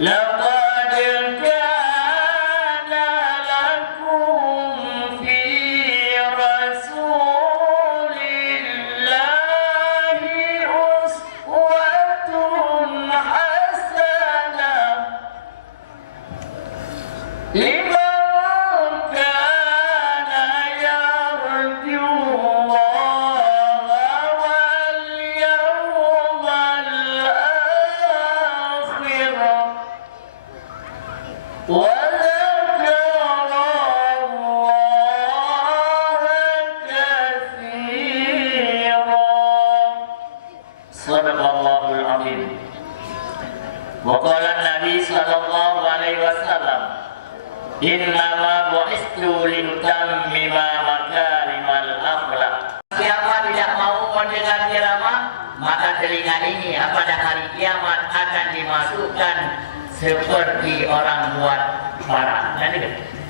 لقد كان لكم في رسول الله أسوة حسنة لمن كان يرجو الله واليوم الآخر وذكر الله كثيرا. صدق الله العظيم. وقال النبي صلى الله عليه وسلم innama bu'istu liutammima makarimal akhlak. Siapa tidak mau mendengar ceramah, maka telinga ini pada hari kiamat akan dimasukkan seperti orang buat barang.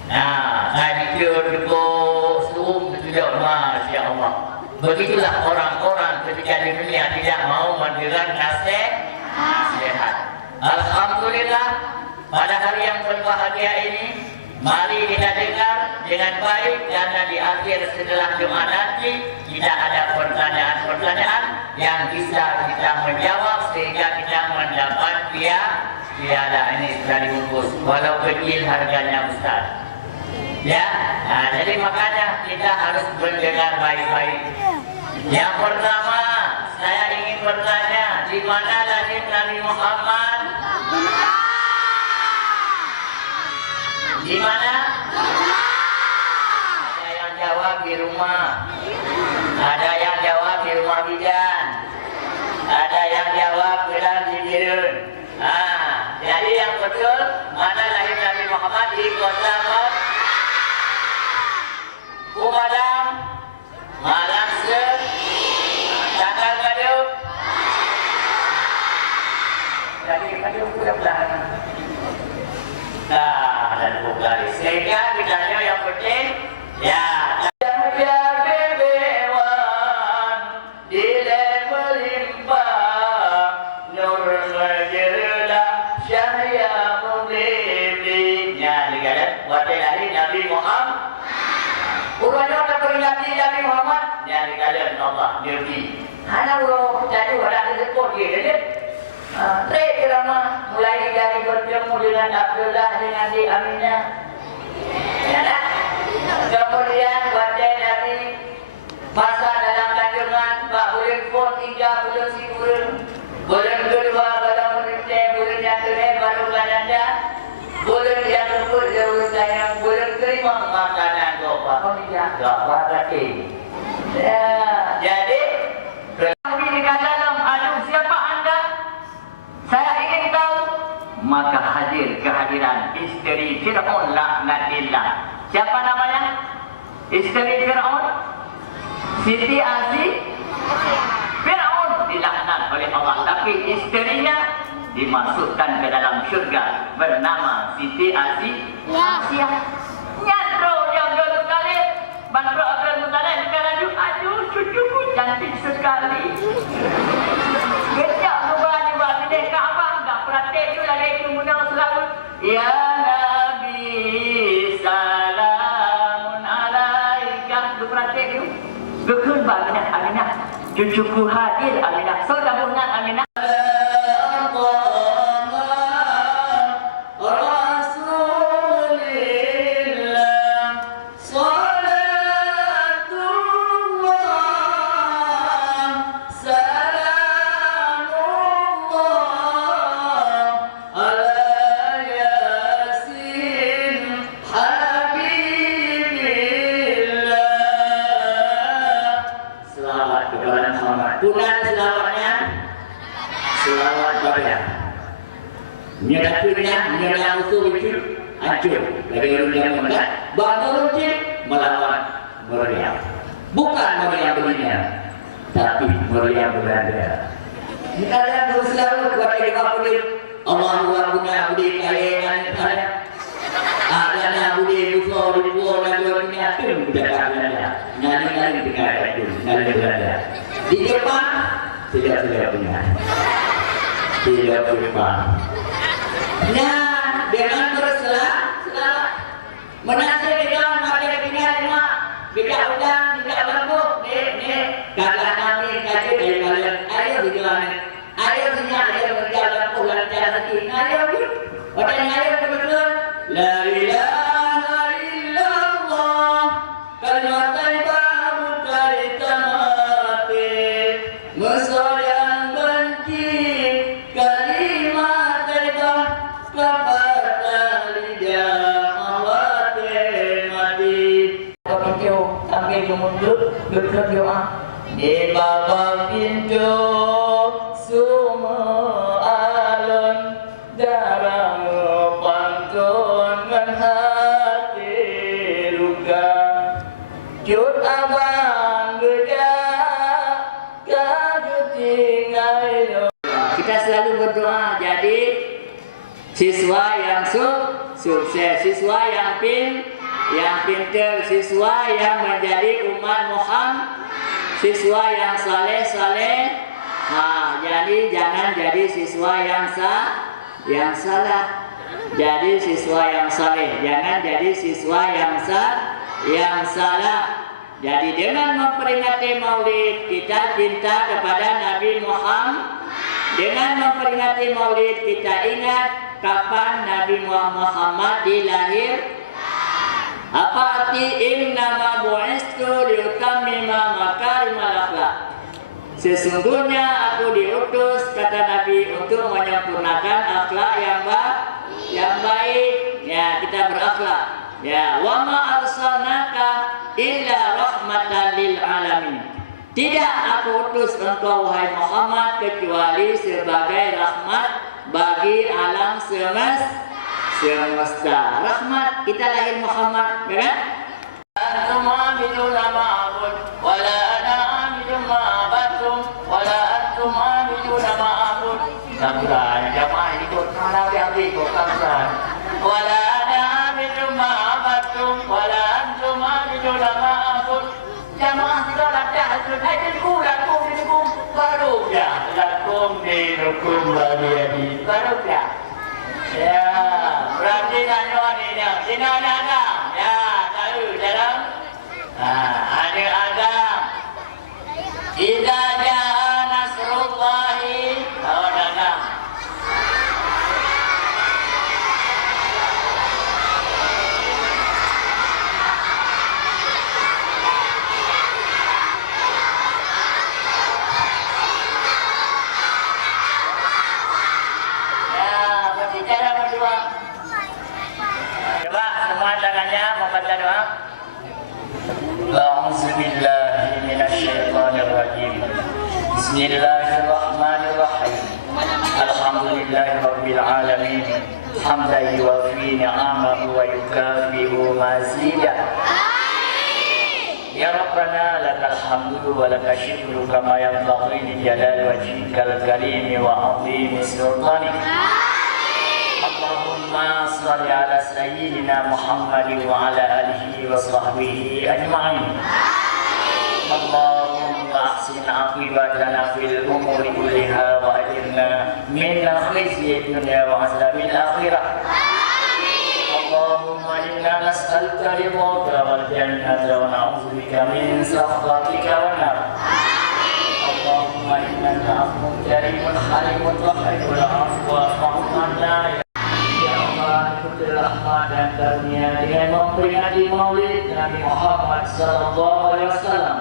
Nah, itu cukup tidak, Masya Allah. Begitulah orang-orang ketika di dunia tidak mau mendengar nasihat. Alhamdulillah, pada hari yang berbahagia ini, mari kita dengar dengan baik, karena di akhir setelah doa nanti kita ada pertanyaan-pertanyaan yang bisa kita menjawab sehingga kita mendapat piala ini sudah dibungkus, walau kecil harganya Ustaz. Ya, nah, jadi makanya kita harus mendengar baik-baik. Yang pertama, saya ingin bertanya, di mana lahir Nabi Muhammad? Di mana? Ada yang jawab di rumah. Ada yang jawab di rumah bidan. Ada yang jawab bilang di Birun. Nah, jadi yang betul, mana lahir Nabi Muhammad? Di kota Kumadang, Malang tanggal Gaduh. Jadi Gaduh sudah belakang. Nah, dan bukan sehingga kitanya yang penting ya. Nabi Muhammad dari kalian Allah dirti. Hana ulo jadi orang disebut dia. Drama mulai dari bertemu dengan Abdullah dengan di Aminah. Ya tak? Kemudian badai dari masa dalam kandungan Pak Bulan pun 3 bulan si bulan. Bulan kedua pada bulan bulan yang kedua baru Kanada. Bulan yang kedua sayang bulan kelima makanan doa. Oh tidak doa lagi. Ya, jadi kami dikatakan aduh siapa anda? Saya ingin tahu. Maka hadir kehadiran isteri Fir'aun laknatillah. Siapa namanya? Isteri Fir'aun? Siti Aziz Fir'aun dilaknat oleh Allah, tapi istrinya dimasukkan ke dalam syurga bernama Siti Aziz. Asia. Nyandro yang Abdul Muttalib, Bandro Abdul Muttalib sekarang aduh cucuku cantik sekali. Kejap berubah di Kaabah, enggak praktek tu lagi kemudian selalu ya Nabi salamun alaika. Tu praktek tu. Bekun Aminah, cucuku hadir Aminah, saudara bunga Aminah. Menyerang usul itu hancur dari dunia mendat. Bantu rujuk melawan Maryam. Bukan Maryam belinya, tapi Maryam berada. Kalian terus selalu kepada dikabulin. Allahu Akbar budi kalian ada. Adanya budi usul dan dunia itu sudah kalian. Nyanyi dengar itu, nyanyi berada. Di Jepang tidak punya. Tidak punya. Nah, dengan teruslah menasih dengan pada pilihan mak, tidak udang, tidak lembut, ni kakak kami kaji dari kalian, ayo dijual, ayo senyap, ayo berjalan pulang cara sakit, ayo ni, orang ayo betul, la ilaha illallah, kalimat thayyibah bukai tamati, musuh yang benci, kalimat thayyibah kabar lidah. Sambil mundur doa di bawah pintu semua alun darah pantun dengan hati luka cut abang gejak kaget tinggal. Kita selalu berdoa jadi siswa yang sukses, siswa yang pintar, siswa yang menjadi umat Muhammad, siswa yang saleh. Jadi jangan jadi siswa yang salah. Jadi siswa yang saleh, jangan jadi siswa yang salah. Jadi dengan memperingati Maulid kita cinta kepada Nabi Muhammad. Dengan memperingati Maulid kita ingat kapan Nabi Muhammad dilahir. Apa arti innama bu'istu liutammima makarimal akhlak? Sesungguhnya aku diutus kata Nabi untuk menyempurnakan akhlak yang baik. Ya, kita berakhlak. Ya, wa ma arsalnaka illa rahmatan lil alamin. Tidak aku utus engkau wahai Muhammad kecuali sebagai rahmat bagi alam semesta. Rahmat kita lahir Muhammad, kan? Antum amiluna ma'abud wala ana amilun ma'abatum wala antum amiluna ma'abud. Sampai jamaah ikut kalau diambil kamsan. Wala ana amilun ma'abatum wala antum amiluna ma'abud. Jamaah tidak ada hasil dikum baru ya lakum dinukum baliyadi baru ya. Ya, berarti tanya ni dia. Sini ada Adam. Ya, tahu dalam. Ada Adam. Idza jaa nasrullahi wa Adam. Bismillahirrahmanirrahim. Alhamdulillahi rabbil alamin. Hamdan yuwafi ni'amahu wa yukafi'u mazidah. Ya Rabbana lakal hamdu wa lakal syukru kama yanbaghi li jalali wajhikal karim wa 'azimi sultanik. Allahumma shalli ala sayyidina Muhammadin wa ala alihi wa sahbihi ajma'in. Allahumma ahsin aqibatana fil umuri kulliha wa ajirna min khizyi dunya wa azabil akhirah. Allahumma inna nas'aluka ridhaka wal jannata wa na'udzubika min sakhatika wan nar. Allahumma innaka 'afuwwun karimun halimun tuhibbul 'afwa fa'fu 'anna. Ya Allah, ikutlah rahmat dan karunia dengan memperingati Maulid Nabi Muhammad sallallahu alaihi wasallam.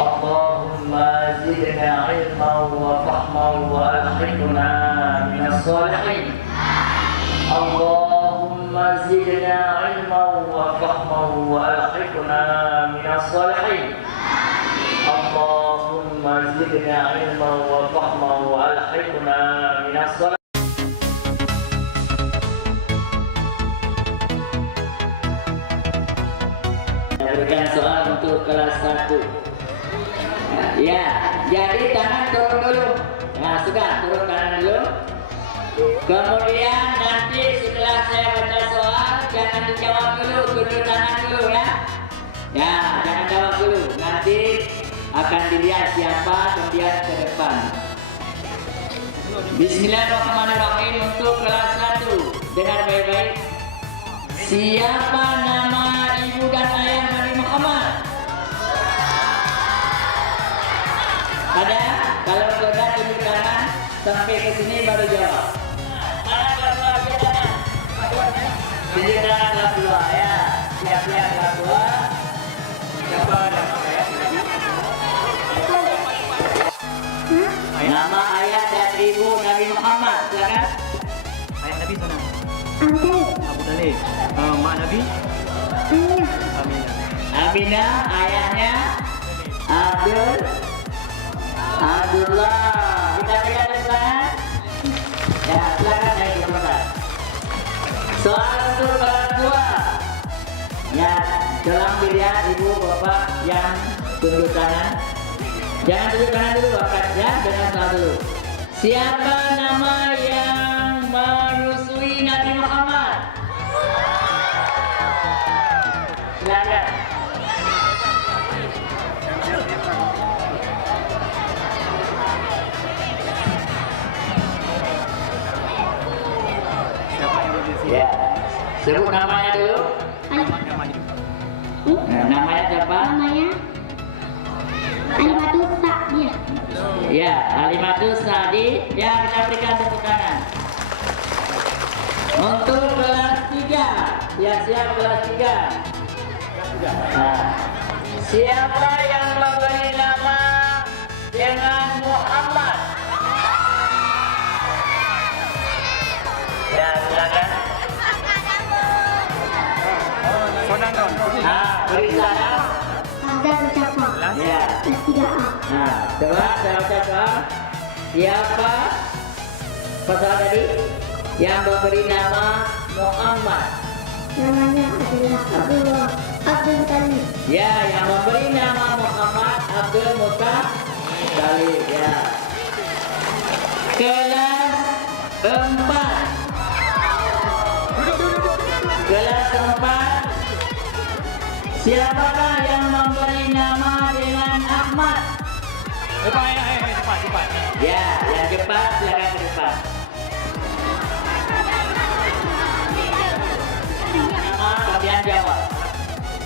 Allahumma zidna ilman wa fahman wa alhiqna minas salihin. Allahumma zidna ilman wa fahman wa alhiqna minas salihin. Allahumma zidna ilman wa fahman wa alhiqna minas salihin. Berikan soal untuk kelas 1. Ya, jadi tangan turun dulu. Nah, sudah turun tangan dulu. Kemudian nanti setelah saya baca soal, jangan dijawab dulu, turun tangan dulu ya. Ya, jangan jawab dulu. Nanti akan dilihat siapa kemudian ke depan. Bismillahirrahmanirrahim untuk kelas 1. Dengar baik-baik. Siapa nama ibu dan ayah Nabi Muhammad? Ada? Kalau sudah tunjuk tangan sampai ke sini baru jawab. Mana kelas 2 aja tangan? Tunjuk tangan kelas 2 ya. Siap-siap kelas 2. Siapa nama ayah? Nama ayah dan ibu Nabi Muhammad, silakan. Ayah Nabi sana. Abdul. Abu Talib. Mak Nabi. Aminah. Aminah, ayahnya Abdullah. Kita berikan tangan. Ya, silakan naik ke tempat. Soal untuk kelas 2. Ya, tolong dilihat ibu bapak yang tunjuk tangan. Jangan tunjuk tangan dulu bapak ya, dengan soal dulu. Siapa nama yang menyusui Nabi Muhammad? Silakan. Ya, sebut namanya dulu. Namanya siapa? Namanya Alimatus Sa'diyah. Ya, Alimatus Sa'di. Ya, kita berikan tepuk tangan. Untuk kelas 3. Ya, siap kelas 3. Nah, siapa yang memberi nama dengan Muhammad? Ya, silakan. Nah, beri salam. Ada ucapan. Ya. Kelas 3A. Nah, coba saya ucapkan. Siapa pasal tadi yang memberi nama Muhammad? Namanya adalah Abdul Talib. Ya, yang memberi nama Muhammad Abdul Muttalib. Ya. Kelas 4. Kelas 4. Siapakah yang memberi nama dengan Ahmad? Cepat. Ya, yang cepat silakan ke depan. Nama kalian jawab.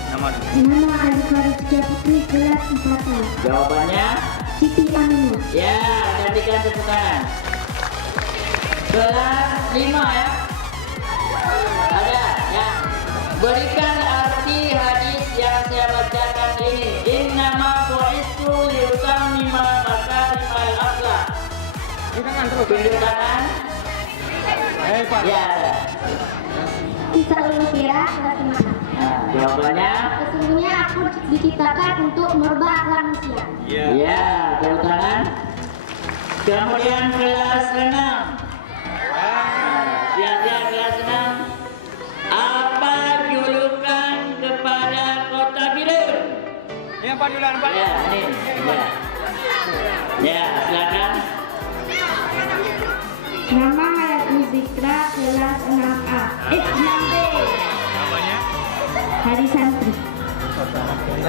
Nama Nama Alika Putri kelas 4A. Jawabannya Siti Aminah. ya, kita berikan tepuk tangan. Kelas 5 ya. Ada ya. Berikan arti hadis yang saya bacakan ini. Innama bu'istu liutammima makarimal akhlak. Tunjuk tangan. Ya, ada. Kisah Al-Mufira kelas 5A. Nah, jawabannya Sesungguhnya aku diciptakan untuk merubah akhlak manusia. ya, tepuk tangan. Kemudian kelas 6. Siap-siap kelas 6. Apa julukan kepada kota biru? Yang padulan Ya, ini. Ya. Ya, silakan. Nama Hayatul Zikra kelas 6A. 6B. Namanya? Hari Santri.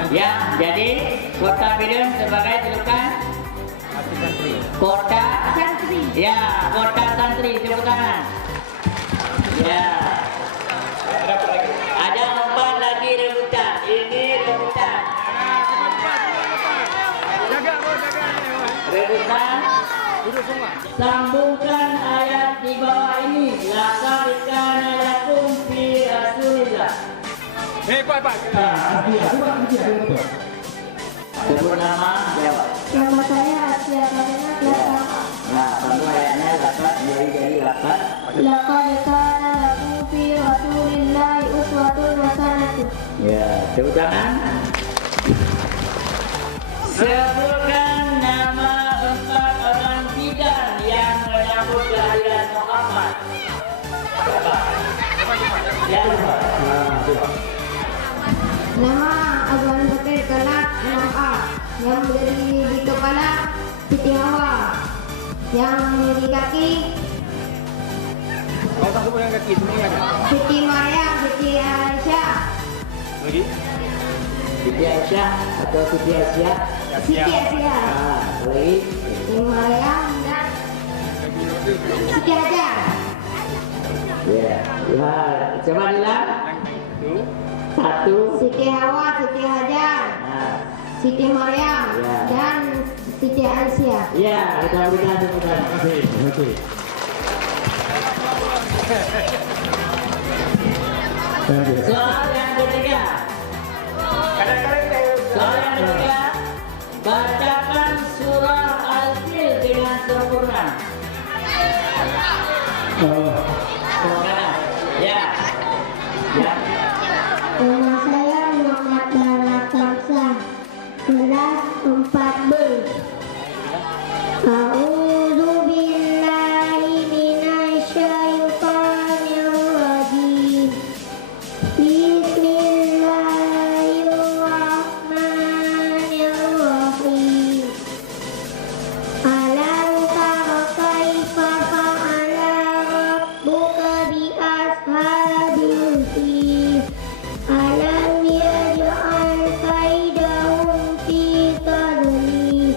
Ya, jadi kota biru sebagai julukan kota. Santri. Ya, kota santri. Tepuk tangan. Ya. Ada 4 lagi rebutan. Ini rebutan. Jaga. Rebutan. Duduk semua. Sambungkan ayat di bawah ini. Laqad kana lakum fi Rasulillah. Pak. Sebut nama, jawab. Nama saya Asia Karena kelas 6A. Nah, sambung ayatnya laqad jadi laqad. Laqad kana lakum fi Rasulillahi uswatun hasanah. Ya, tepuk tangan. Sebutkan nama 4 orang bidan yang menyambut kehadiran Muhammad. Siapa? Ya, Nama Abu Bakar kelas 6A yang berdiri di kepala Siti Hawa, yang di kaki Kau tak sebut yang kaki sini ada. Siti Maryam, Siti Aisyah, Lagi. Siti Aisyah atau Siti Aisyah? Siti Aisyah, Ah, lagi. Siti Maryam dan Siti Hajar. Ya, ya. Coba bilang. Tuh. Satu. Siti Hawa, Siti Hajar, Nah, Siti Maryam, Ya. dan Siti Aisyah. ya, kita berikan tepuk tangan. Oke. Soal yang ketiga. Soal yang ketiga. Bacakan surah Al-Fil dengan sempurna. Sempurna. Ya. Ya. Nama saya Muhammad Dara Kamsa, kelas 4B. A'udzu billahi minasyaitonir rajim. Bismillahirrahmanirrahim. Alam tara kaifa fa'ala rabbuka bi ashabil fil. Alam yaj'al kaidahum fi tadlil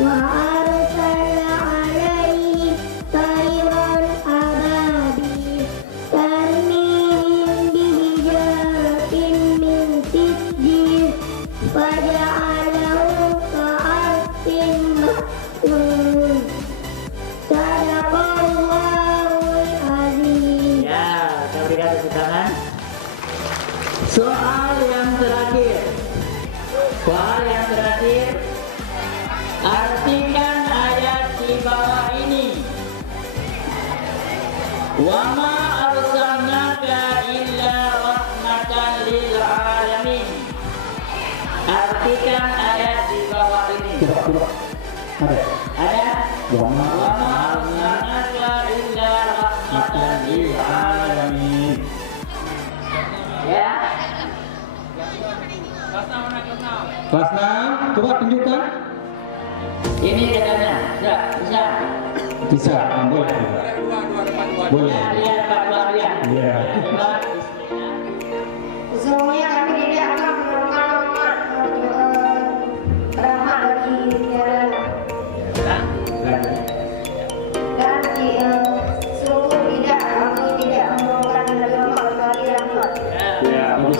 wa arsala 'alaihim tayran ababil tarmihim bihijaratin min sijil faja'alahum ka'asfin ma'kul. Sadaqallahul azim. Ya, kita berikan tepuk tangan. Soal yang terakhir. Soal yang terakhir. Artikan ayat di bawah ini. Wa ma arsalnaka illa rahmatan lil alamin. Artikan ayat di bawah ini. Ada? Wa ma arsalnaka illa rahmatan lil alamin. Ya. Kelas 6, coba tunjukkan. Ini katanya. Bisa. Bisa, boleh. Boleh. Lihat Pak Waria. Iya. Coba. Sesungguhnya kami tidak akan menurunkan rahmat bagi tiada dan sungguh tidak kami tidak menurunkan rahmat kecuali rahmat. Ya, bagus.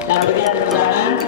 Kita berikan tepuk tangan.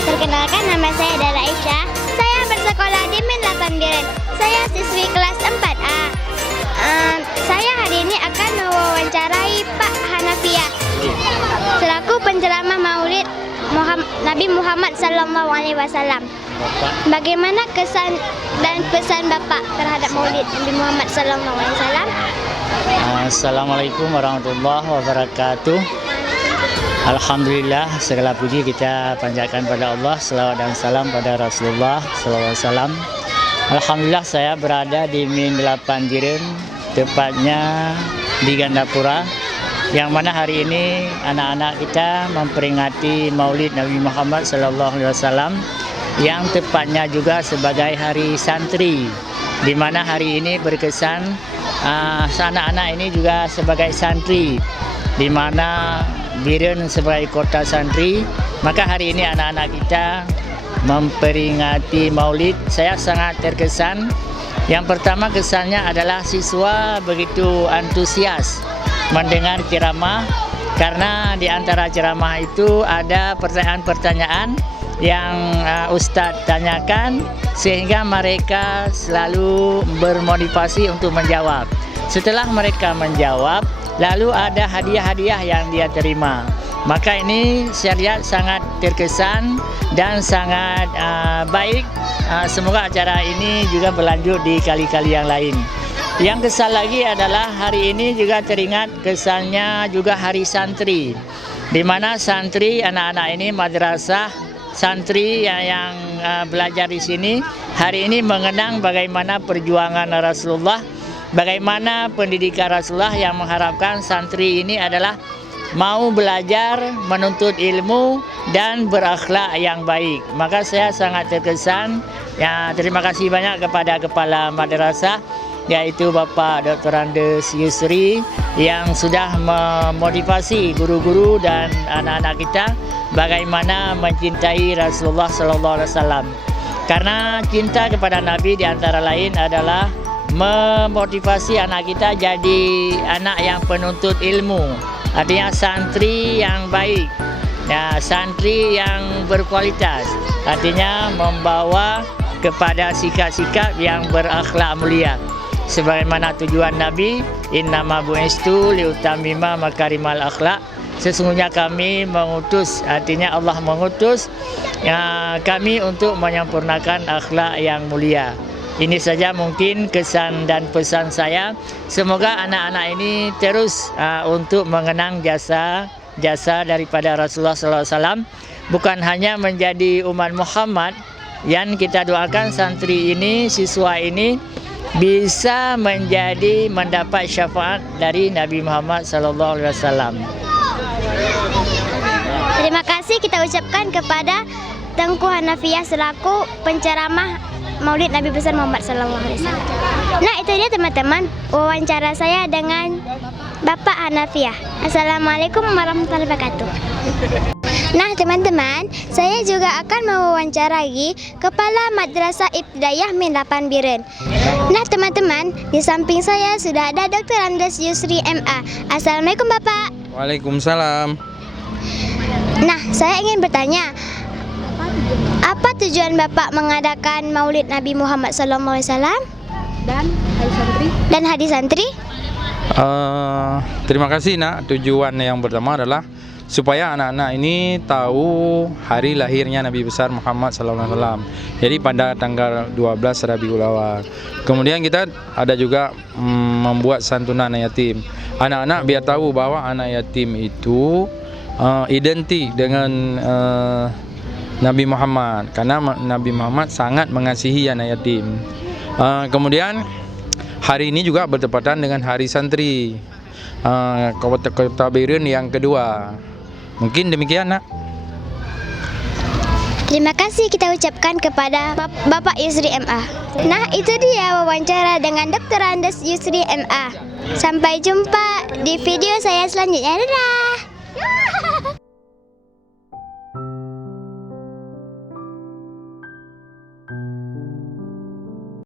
Perkenalkan, nama saya adalah Aisyah. Saya bersekolah di Min 8 Biren. Saya siswi kelas 4A. penceramah Maulid Nabi Muhammad sallallahu alaihi wasallam. Bagaimana kesan dan pesan Bapak terhadap Maulid Nabi Muhammad sallallahu alaihi wasallam? Assalamualaikum warahmatullahi wabarakatuh. Alhamdulillah, segala puji kita panjatkan pada Allah, selawat dan salam pada Rasulullah sallallahu alaihi wasallam. Alhamdulillah, saya berada di Min 8 Biren, tepatnya di Gandapura, yang mana hari ini anak-anak kita memperingati Maulid Nabi Muhammad sallallahu alaihi wasallam, yang tepatnya juga sebagai hari santri, di mana hari ini berkesan anak-anak ini juga sebagai santri, di mana Biren sebagai kota santri. Maka hari ini anak-anak kita memperingati Maulid. Saya sangat terkesan. Yang pertama kesannya adalah siswa begitu antusias mendengar ceramah, karena di antara ceramah itu ada pertanyaan-pertanyaan yang Ustadz tanyakan, sehingga mereka selalu bermotivasi untuk menjawab. Setelah mereka menjawab, lalu ada hadiah-hadiah yang dia terima. Maka ini saya lihat sangat terkesan dan sangat baik. Semoga acara ini juga berlanjut di kali-kali yang lain. Yang kesan lagi adalah hari ini juga teringat kesannya juga hari santri, di mana santri anak-anak ini madrasah santri yang belajar di sini hari ini mengenang bagaimana perjuangan Rasulullah, bagaimana pendidikan Rasulullah yang mengharapkan santri ini adalah mau belajar, menuntut ilmu dan berakhlak yang baik. Maka saya sangat terkesan. Ya, terima kasih banyak kepada kepala madrasah, yaitu Bapak Dr. Andes Yusri, yang sudah memotivasi guru-guru dan anak-anak kita bagaimana mencintai Rasulullah sallallahu alaihi wasallam. Karena cinta kepada Nabi di antara lain adalah memotivasi anak kita jadi anak yang penuntut ilmu, artinya santri yang baik, ya, santri yang berkualitas, artinya membawa kepada sikap-sikap yang berakhlak mulia. Sebagaimana tujuan Nabi, innama bu'istu liutammima makarimal akhlak. Sesungguhnya kami mengutus, artinya Allah mengutus kami untuk menyempurnakan akhlak yang mulia. Ini saja mungkin kesan dan pesan saya. Semoga anak-anak ini terus untuk mengenang jasa daripada Rasulullah SAW, bukan hanya menjadi umat Muhammad. Yang kita doakan santri ini, siswa ini bisa mendapat syafaat dari Nabi Muhammad SAW. Terima kasih kita ucapkan kepada Tengku Hanafiah selaku penceramah Maulid Nabi besar Muhammad SAW. Nah, itu dia teman-teman wawancara saya dengan Bapak Hanafiah. Assalamualaikum warahmatullahi wabarakatuh. Nah teman-teman, saya juga akan mewawancarai Kepala Madrasah Ibtidaiyah Min 8 Biren. Nah teman-teman, di samping saya sudah ada Dr. Andes Yusri MA. Assalamualaikum Bapak. Waalaikumsalam. Nah, saya ingin bertanya, apa tujuan Bapak mengadakan Maulid Nabi Muhammad SAW dan hadis santri? Terima kasih nak. Tujuan yang pertama adalah supaya anak-anak ini tahu hari lahirnya Nabi besar Muhammad SAW. Jadi pada tanggal 12 Rabiul Awal. Kemudian kita ada juga membuat santunan anak yatim. Anak-anak biar tahu bahwa anak yatim itu identik dengan Nabi Muhammad, karena Nabi Muhammad sangat mengasihi anak yatim. Kemudian hari ini juga bertepatan dengan hari santri Kota Biren yang kedua. Mungkin demikian nak. Terima kasih kita ucapkan kepada Bapak Yusri MA. Nah itu dia wawancara dengan Dr. Andes Yusri MA. Sampai jumpa di video saya selanjutnya. Dadah.